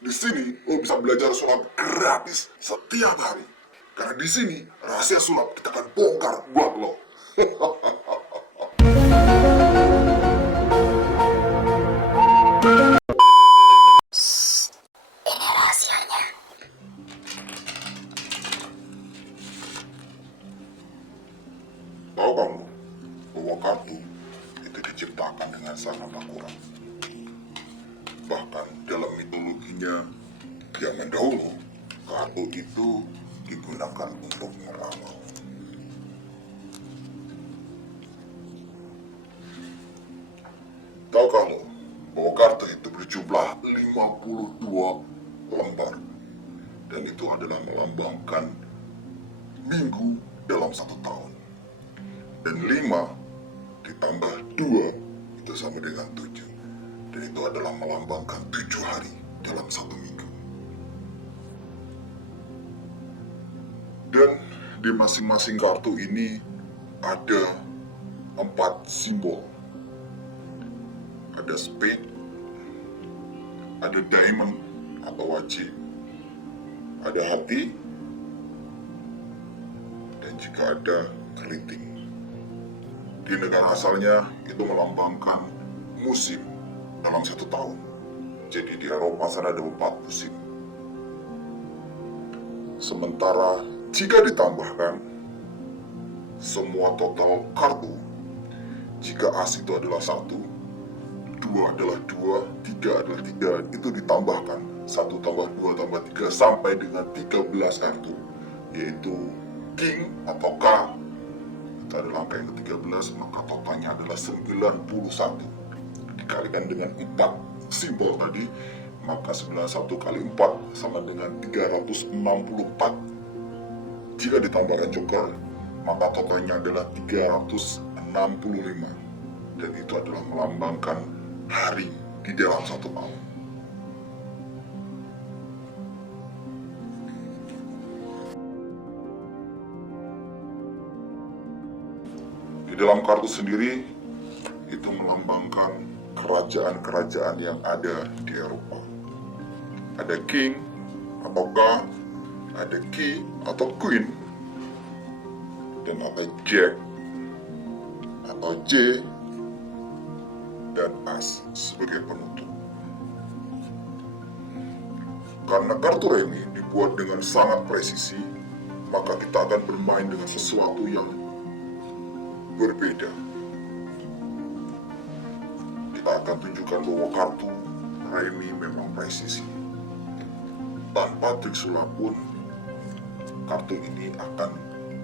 Di sini lo bisa belajar sulap gratis setiap hari. Karena di sini rahasia sulap kita akan bongkar buat lo. Ini rahasianya. Tahu kamu bahwa kartu itu diciptakan dengan sangat akurat. Bahkan dalam mitologinya zaman dahulu, kartu itu digunakan untuk meramal. Tahu kamu bahwa kartu itu berjumlah 52 lembar, dan itu adalah melambangkan minggu dalam satu tahun. Dan 5 ditambah 2 itu sama dengan 7. Dan itu adalah melambangkan 7 hari dalam satu minggu. Dan di masing-masing kartu ini ada 4 simbol. Ada spade, ada diamond atau wajib, ada hati, dan juga ada keriting. Di negara asalnya itu melambangkan musim dalam satu tahun. Jadi di Eropa sana ada 4 musim. Sementara jika ditambahkan semua total kartu, jika as itu adalah 1, 2 adalah 2, 3 adalah 3, itu ditambahkan 1 tambah 2 tambah 3 sampai dengan 13 kartu, yaitu king atau K. Itu adalah angka yang ke-13, maka totalnya adalah 91. Dikalikan dengan 4 simbol tadi, maka 91 kali 4 sama dengan 364. Jika ditambahkan joker, maka totalnya adalah 365. Dan itu adalah melambangkan hari di dalam satu tahun. Di dalam kartu sendiri itu melambangkan kerajaan-kerajaan yang ada di Eropa. Ada king atau K, ada key atau queen, dan ada jack atau J, dan as sebagai penutup. Karena kartu remi dibuat dengan sangat presisi, maka kita akan bermain dengan sesuatu yang berbeda. Kita akan tunjukkan bahwa kartu remi memang presisi. Tanpa trik sulap pun, kartu ini akan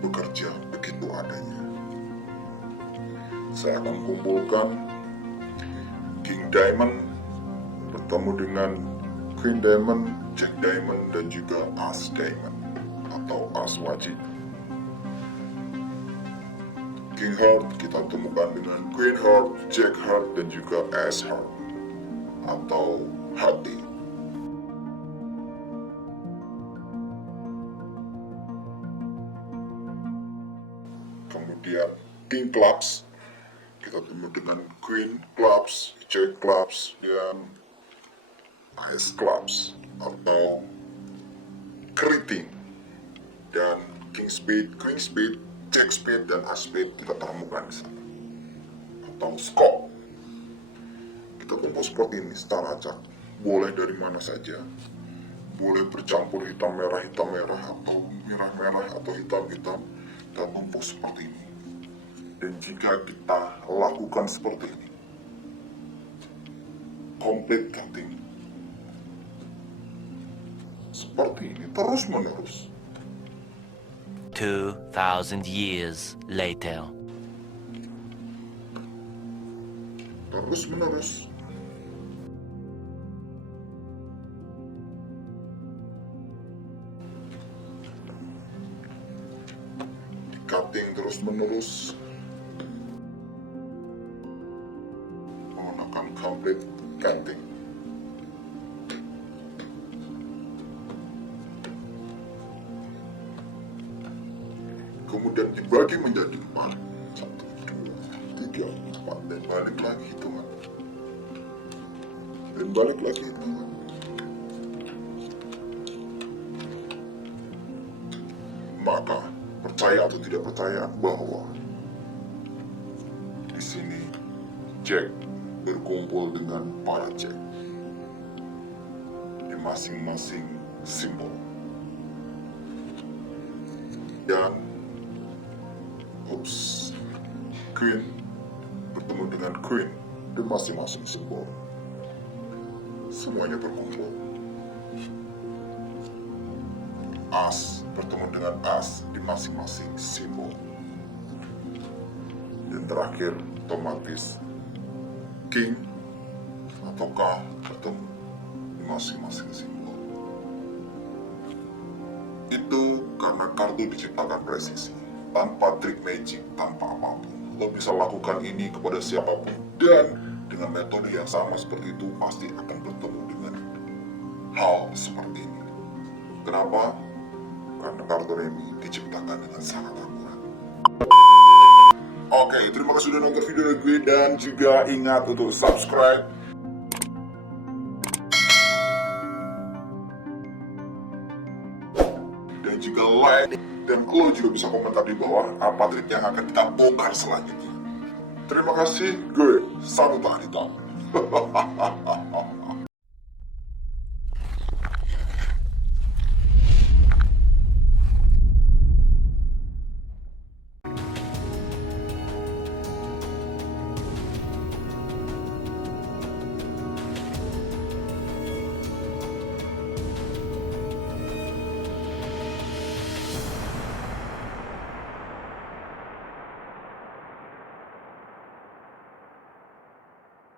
bekerja begitu adanya. Saya akan kumpulkan King Diamond bertemu dengan Queen Diamond, Jack Diamond, dan juga As Diamond atau As wajib. King Heart kita temukan dengan Queen Heart, Jack Heart, dan juga As Heart atau hati. Kemudian King Clubs kita temu dengan Queen Clubs, Jack Clubs, dan Ace Clubs atau keriting. Dan King Spade, Queen Spade, Jack Spade, dan Ace Spade kita temukan di sana. Atau Skop. Kita kumpul seperti ini secara acak. Boleh dari mana saja. Boleh bercampur hitam merah atau merah merah atau hitam hitam. Kita tumpuk seperti ini. Dan jika kita lakukan seperti ini, complete counting, seperti ini terus menerus, 2,000 years later. terus menerus, cutting terus menerus, menggunakan complete counting. Kemudian dibagi menjadi 4, 1, 2, 3, 4, dan balik lagi hitungan. Dan balik lagi hitungan. Maka, percaya atau tidak percaya bahwa di sini Jack berkumpul dengan para Jack di masing-masing simbol. Dan Queen bertemu dengan Queen di masing-masing simbol. Semuanya berkumpul. As bertemu dengan as di masing-masing simbol. Dan terakhir, otomatis King atau K bertemu di masing-masing simbol. Itu karena kartu diciptakan presisi, tanpa trik magic, tanpa apapun. Lo bisa lakukan ini kepada siapapun, dan dengan metode yang sama seperti itu pasti akan bertemu dengan hal seperti ini. Kenapa? Karena kartu remi diciptakan dengan sangat akurat. Oke, terima kasih sudah nonton video gue, dan juga ingat untuk subscribe dan juga like, dan lo juga bisa komentar di bawah apa trik yang akan kita bongkar selanjutnya. Terima kasih, gue Sabuta Hitam.